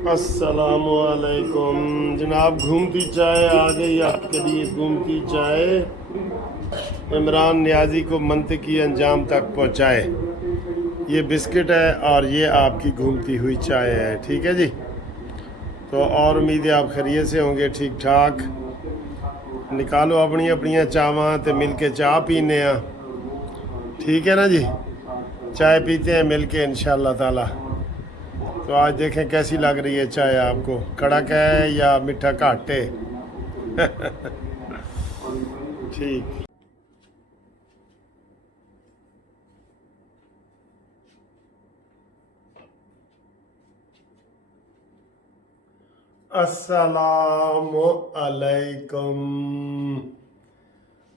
अस्सलाम वालेकुम जनाब। घूमती चाय आ गई आपके लिए। घूमती चाय इमरान नियाजी को मंतकी अंजाम तक पहुंचाए। ये बिस्किट है और ये आपकी घूमती हुई चाय है। ठीक है जी। तो और उम्मीद है आप खैरियत से होंगे, ठीक ठाक। निकालो अपनी अपनी चावां तो मिल के चाह पीने आ। ठीक है ना जी। चाय पीते हैं मिल के इंशाअल्लाह ताला। तो आज देखें कैसी लग रही है चाय आपको, कड़क है या मीठा घाट है। ठीक। अस्सलामु अलैकुम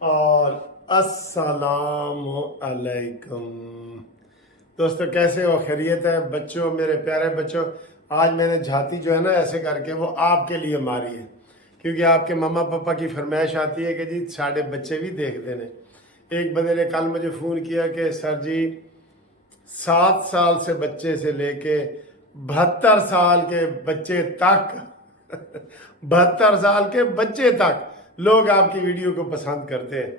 और अस्सलामु अलैकुम। दोस्तों कैसे हो, खैरियत है? बच्चों, मेरे प्यारे बच्चों, आज मैंने झाती जो है ना ऐसे करके वो आपके लिए मारी है, क्योंकि आपके मम्मा पापा की फरमाइश आती है कि जी साढ़े बच्चे भी देखते हैं। एक बंदे ने कल मुझे फ़ोन किया कि सर जी 7 साल से बच्चे से लेके 72 साल के बच्चे तक 72 साल के बच्चे तक लोग आपकी वीडियो को पसंद करते हैं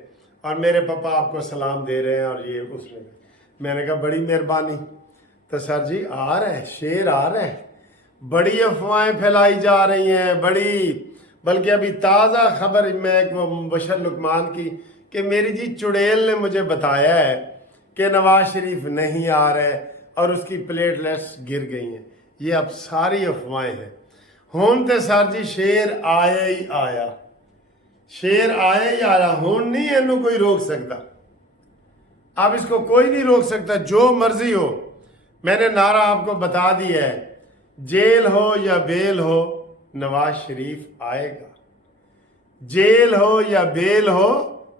और मेरे पापा आपको सलाम दे रहे हैं और ये उसने। मैंने कहा बड़ी मेहरबानी। तो सर जी आ रहा है, शेर आ रहा है, बड़ी अफवाहें फैलाई जा रही हैं, बल्कि अभी ताज़ा खबर मैं एक मुबशर लुकमान की कि मेरी जी चुड़ैल ने मुझे बताया है कि नवाज शरीफ नहीं आ रहा है और उसकी प्लेटलेट्स गिर गई हैं। ये अब सारी अफवाहें हैं। हुण तो सर जी शेर आया ही आया, शेर आया ही आया। हुण नहीं इनू कोई रोक सकता। अब इसको कोई नहीं रोक सकता, जो मर्जी हो। मैंने नारा आपको बता दिया है, जेल हो या बेल हो नवाज शरीफ आएगा। जेल हो या बेल हो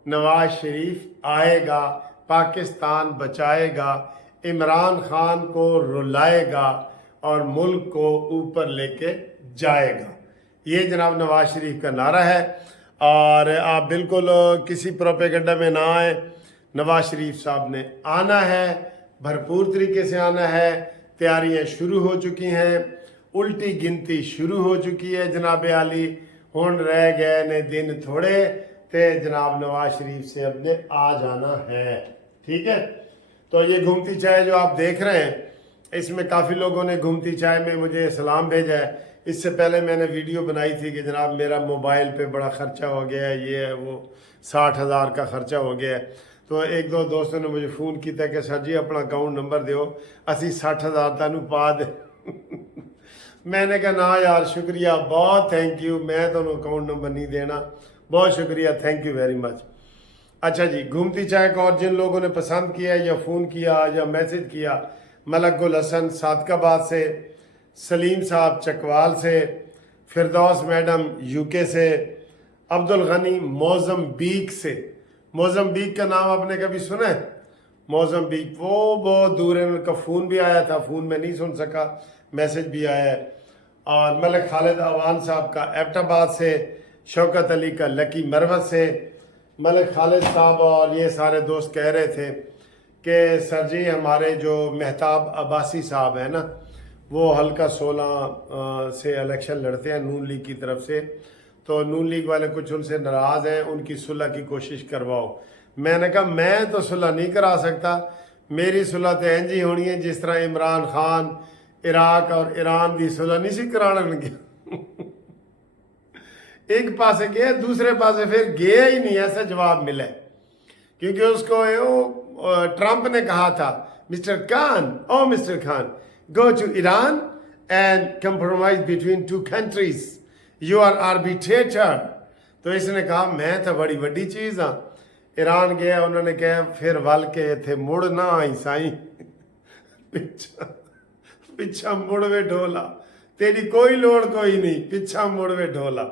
नवाज शरीफ आएगा, पाकिस्तान बचाएगा, इमरान खान को रुलाएगा और मुल्क को ऊपर लेके जाएगा। ये जनाब नवाज शरीफ का नारा है। और आप बिल्कुल किसी प्रोपेगेंडा में ना आए। नवाज शरीफ साहब ने आना है, भरपूर तरीके से आना है। तैयारियां शुरू हो चुकी हैं, उल्टी गिनती शुरू हो चुकी है जनाब आली। हुण रह गए ने दिन थोड़े ते जनाब नवाज शरीफ से अपने आ जाना है। ठीक है। तो ये घूमती चाय जो आप देख रहे हैं, इसमें काफ़ी लोगों ने घूमती चाय में मुझे सलाम भेजा है। इससे पहले मैंने वीडियो बनाई थी कि जनाब मेरा मोबाइल पे बड़ा ख़र्चा हो गया है, ये है वो 60,000 का ख़र्चा हो गया है। तो एक दो दोस्तों ने मुझे फ़ोन किया कि सर जी अपना अकाउंट नंबर दो, असी 60,000 तैनू पा दे। मैंने कहा ना यार, शुक्रिया, बहुत थैंक यू, मैं तो अकाउंट नंबर नहीं देना। बहुत शुक्रिया, थैंक यू वेरी मच। अच्छा जी, घूमती चाय को और जिन लोगों ने पसंद किया या फ़ोन किया या मैसेज किया, मलक गुल हसन सादकाबाद से, सलीम साहब चकवाल से, फिरदौस मैडम यूके से, अब्दुल गनी मोज़म्बिक से। मोज़म्बिक का नाम आपने कभी सुना है? मोज़म्बिक वो बहुत दूर है, उनका फ़ोन भी आया था, फ़ोन में नहीं सुन सका, मैसेज भी आया है। और मलिक खालिद अवान साहब का एबटाबाद से, शौकत अली का लकी मरवत से। मलिक खालिद साहब और ये सारे दोस्त कह रहे थे कि सर जी हमारे जो मेहताब अब्बासी साहब हैं ना, वो हल्का 16 से इलेक्शन लड़ते हैं नून लीग की तरफ से। तो नून लीग वाले कुछ उनसे नाराज़ हैं, उनकी सुलह की कोशिश करवाओ। मैंने कहा मैं तो सुलह नहीं करा सकता, मेरी सुलह तो इंज ही होनी है जिस तरह इमरान खान इराक और ईरान की सुलह नहीं सी कराने लगे। एक पासे गया, दूसरे पासे फिर गया ही नहीं, ऐसा जवाब मिला। क्योंकि उसको ट्रंप ने कहा था, mister Khan go to Iran and compromise between two countries, you are arbitrator। तो इसने कहा मैं तो बड़ी बड़ी चीज़ हाँ। ईरान गया, उन्होंने कहा फिर वल के थे मुड़ ना आई साई, पिछा मुड़वे ढोला, तेरी कोई लोड़ कोई नहीं, पिछा मुड़वे ढोला।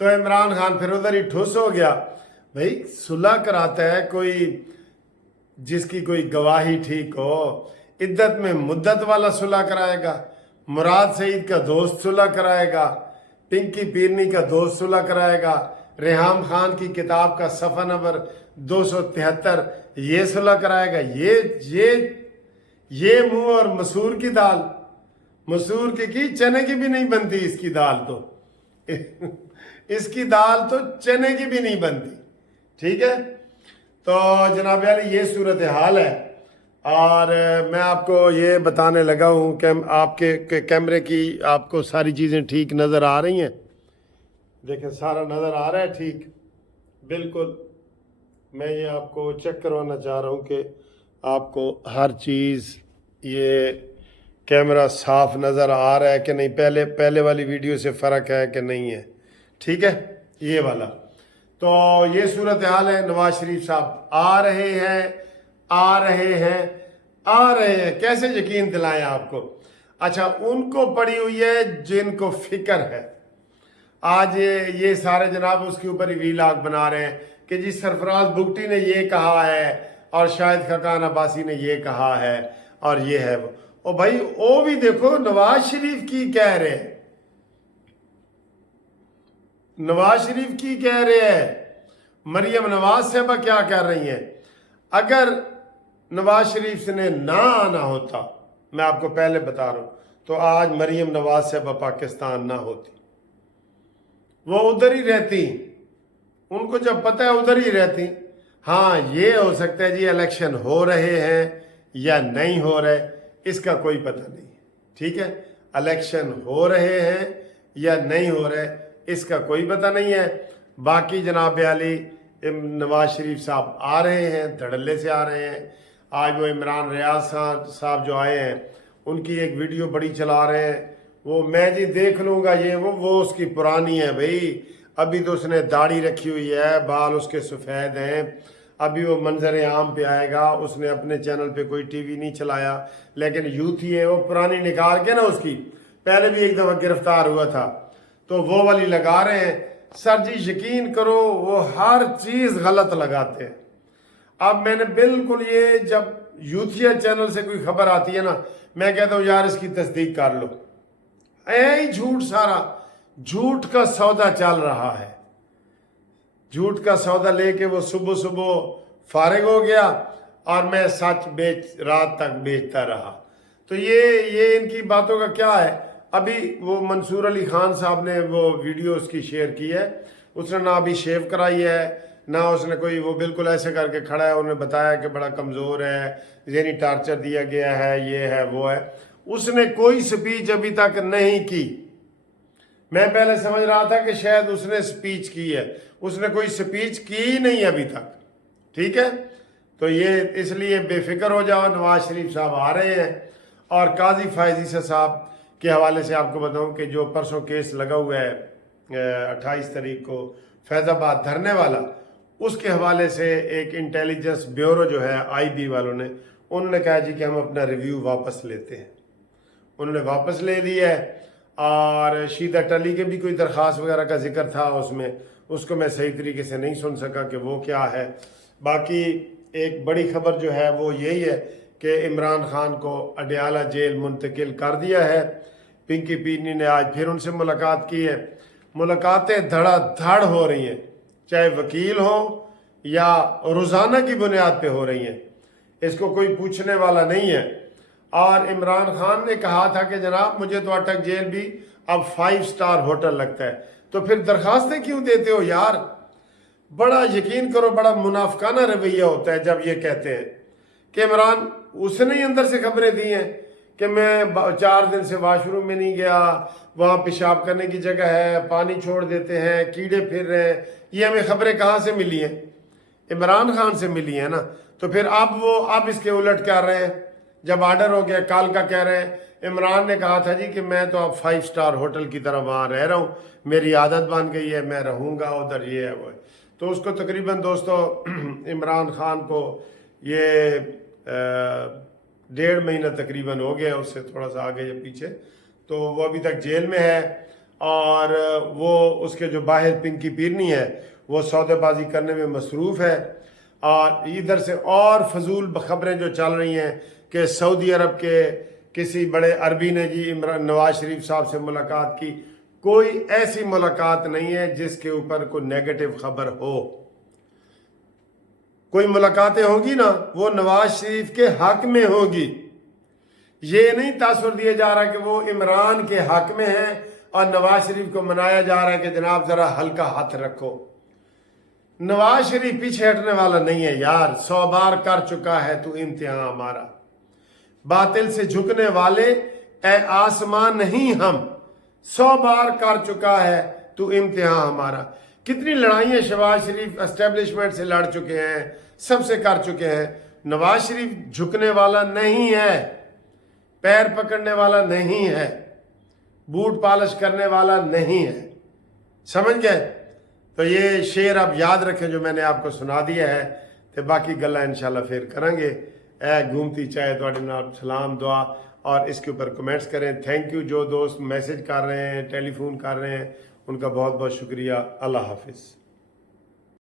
तो इमरान खान फिर उधर ही ठुस हो गया। भाई सुलह कराता है कोई जिसकी कोई गवाही ठीक हो, इद्दत में मुद्दत वाला सुलह कराएगा, मुराद सईद का दोस्त सुलह कराएगा, पिंकी पीरनी का दोस्त सुलह कराएगा, रेहाम खान की किताब का सफ़ा नंबर 273 ये सुलह कराएगा। ये मुंह और मसूर की दाल, मसूर की चने की भी नहीं बनती इसकी दाल तो इसकी दाल तो चने की भी नहीं बनती। ठीक है, तो जनाब यार ये सूरत हाल है। और मैं आपको ये बताने लगा हूँ कि आपके कैमरे की आपको सारी चीज़ें ठीक नज़र आ रही हैं। देखें सारा नज़र आ रहा है ठीक बिल्कुल। मैं ये आपको चेक करवाना चाह रहा हूँ कि आपको हर चीज़ ये कैमरा साफ नज़र आ रहा है कि नहीं, पहले वाली वीडियो से फ़र्क है कि नहीं है। ठीक है, ये वाला तो ये सूरत हाल है। नवाज शरीफ साहब आ रहे हैं। कैसे यकीन दिलाएं आपको? अच्छा, उनको पड़ी हुई है जिनको फिक्र है। आज ये सारे जनाब उसके ऊपर ही वीलॉग बना रहे हैं कि जी सरफराज बुगटी ने ये कहा है और शाहिद खकान अब्बासी ने ये कहा है और ये है वो। ओ भाई वो भी देखो नवाज शरीफ की कह रहे हैं, नवाज शरीफ की कह रहे हैं। मरियम नवाज साहबा क्या कर रही हैं? अगर नवाज शरीफ से ने ना आना होता, मैं आपको पहले बता रहा हूं, तो आज मरियम नवाज साहबा पाकिस्तान ना होती, वो उधर ही रहती। उनको जब पता है उधर ही रहती। हाँ ये हो सकता है जी इलेक्शन हो रहे हैं या नहीं हो रहे, इसका कोई पता नहीं। ठीक है, इलेक्शन हो रहे हैं या नहीं हो रहे इसका कोई पता नहीं है। बाकी जनाब अली नवाज शरीफ साहब आ रहे हैं, धड़ल्ले से आ रहे हैं। आज वो इमरान रियाज साहब जो आए हैं उनकी एक वीडियो बड़ी चला रहे हैं। वो मैं जी देख लूँगा ये वो उसकी पुरानी है भाई। अभी तो उसने दाढ़ी रखी हुई है, बाल उसके सफ़ेद हैं। अभी वो मंजर आम पे आएगा। उसने अपने चैनल पे कोई टीवी नहीं चलाया, लेकिन यूथ ही है। वो पुरानी निकाल के ना उसकी पहले भी एक दफ़ा गिरफ्तार हुआ था, तो वो वाली लगा रहे हैं। सर जी यकीन करो वो हर चीज़ गलत लगाते हैं। अब मैंने बिल्कुल ये जब यूथिया चैनल से कोई खबर आती है ना, मैं कहता हूँ यार इसकी तस्दीक कर लो। ऐ झूठ, सारा झूठ का सौदा चल रहा है। झूठ का सौदा लेके वो सुबह सुबह फारिग हो गया और मैं सच रात तक बेचता रहा। तो ये इनकी बातों का क्या है? अभी वो मंसूर अली खान साहब ने वो वीडियो उसकी शेयर की है। उसने ना अभी शेव कराई है, ना उसने कोई, वो बिल्कुल ऐसे करके खड़ा है। उन्होंने बताया कि बड़ा कमज़ोर है, ज़हनी टार्चर दिया गया है, ये है वो है। उसने कोई स्पीच अभी तक नहीं की। मैं पहले समझ रहा था कि शायद उसने स्पीच की है, उसने कोई स्पीच की ही नहीं अभी तक। ठीक है, तो ये इसलिए बेफिक्र हो जाओ, नवाज शरीफ साहब आ रहे हैं। और काजी फायज ईसा साहब के हवाले से आपको बताऊं कि जो परसों केस लगा हुआ है 28 तारीख को फैज़ाबाद धरने वाला, उसके हवाले से एक इंटेलिजेंस ब्यूरो जो है IB वालों ने, उन्होंने कहा जी कि हम अपना रिव्यू वापस लेते हैं। उन्होंने वापस ले लिया है। और शीदा टली के भी कोई दरख्वास्त वगैरह का जिक्र था उसमें, उसको मैं सही तरीके से नहीं सुन सका कि वो क्या है। बाकी एक बड़ी खबर जो है वो यही है कि इमरान खान को अडयाला जेल मुंतकिल कर दिया है। पिंकी पीनी ने आज फिर उनसे मुलाकात की है। मुलाकातें धड़ाधड़ हो रही हैं, चाहे वकील हो या रोज़ाना की बुनियाद पे हो रही हैं, इसको कोई पूछने वाला नहीं है। और इमरान खान ने कहा था कि जनाब मुझे तो अटक जेल भी अब 5 स्टार होटल लगता है, तो फिर दरखास्तें क्यों देते हो यार? बड़ा यकीन करो बड़ा मुनाफिकाना रवैया होता है जब ये कहते हैं कि इमरान, उसने ही अंदर से खबरें दी हैं कि मैं 4 दिन से वाशरूम में नहीं गया, वहाँ पेशाब करने की जगह है, पानी छोड़ देते हैं, कीड़े फिर रहे हैं। ये हमें खबरें कहाँ से मिली हैं? इमरान खान से मिली है ना। तो फिर अब इसके उलट कर रहे हैं। जब ऑर्डर हो गया कल का, कह रहे हैं इमरान ने कहा था जी कि मैं तो अब 5 स्टार होटल की तरह वहाँ रह रहा हूँ, मेरी आदत बन गई है, मैं रहूँगा उधर, ये है वो है। तो उसको तकरीबन दोस्तों इमरान खान को ये 1.5 महीना तकरीबन हो गया, उससे थोड़ा सा आगे या पीछे, तो वो अभी तक जेल में है। और वो उसके जो बाहर पिंकी पीरनी है वो सौदेबाजी करने में मसरूफ़ है। और इधर से और फजूल खबरें जो चल रही हैं कि सऊदी अरब के किसी बड़े अरबी ने जी नवाज शरीफ साहब से मुलाकात की। कोई ऐसी मुलाकात नहीं है जिसके ऊपर कोई नेगेटिव खबर हो। कोई मुलाकातें होगी ना वो नवाज शरीफ के हक में होगी, ये नहीं तासुर दिया जा रहा कि वो इमरान के हक में है और नवाज शरीफ को मनाया जा रहा है कि जनाब जरा हल्का हाथ रखो। नवाज शरीफ पीछे हटने वाला नहीं है यार, 100 बार कर चुका है तू इम्तिहान हमारा। बातिल से झुकने वाले ए आसमान नहीं हम, 100 बार कर चुका है तू इम्तिहान हमारा। कितनी लड़ाइयां शहबाज शरीफ एस्टेब्लिशमेंट से लड़ चुके हैं, सबसे कर चुके हैं। नवाज शरीफ झुकने वाला नहीं है, पैर पकड़ने वाला नहीं है, बूट पॉलिश करने वाला नहीं है। समझ गए? तो ये शेर आप याद रखें जो मैंने आपको सुना दिया है, तो बाकी गल्ला इंशाल्लाह फिर करेंगे। ए घूमती चाहे थोड़े नाल सलाम दुआ और इसके ऊपर कमेंट्स करें। थैंक यू जो दोस्त मैसेज कर रहे हैं, टेलीफोन कर रहे हैं, उनका बहुत बहुत शुक्रिया। अल्लाह हाफिज़।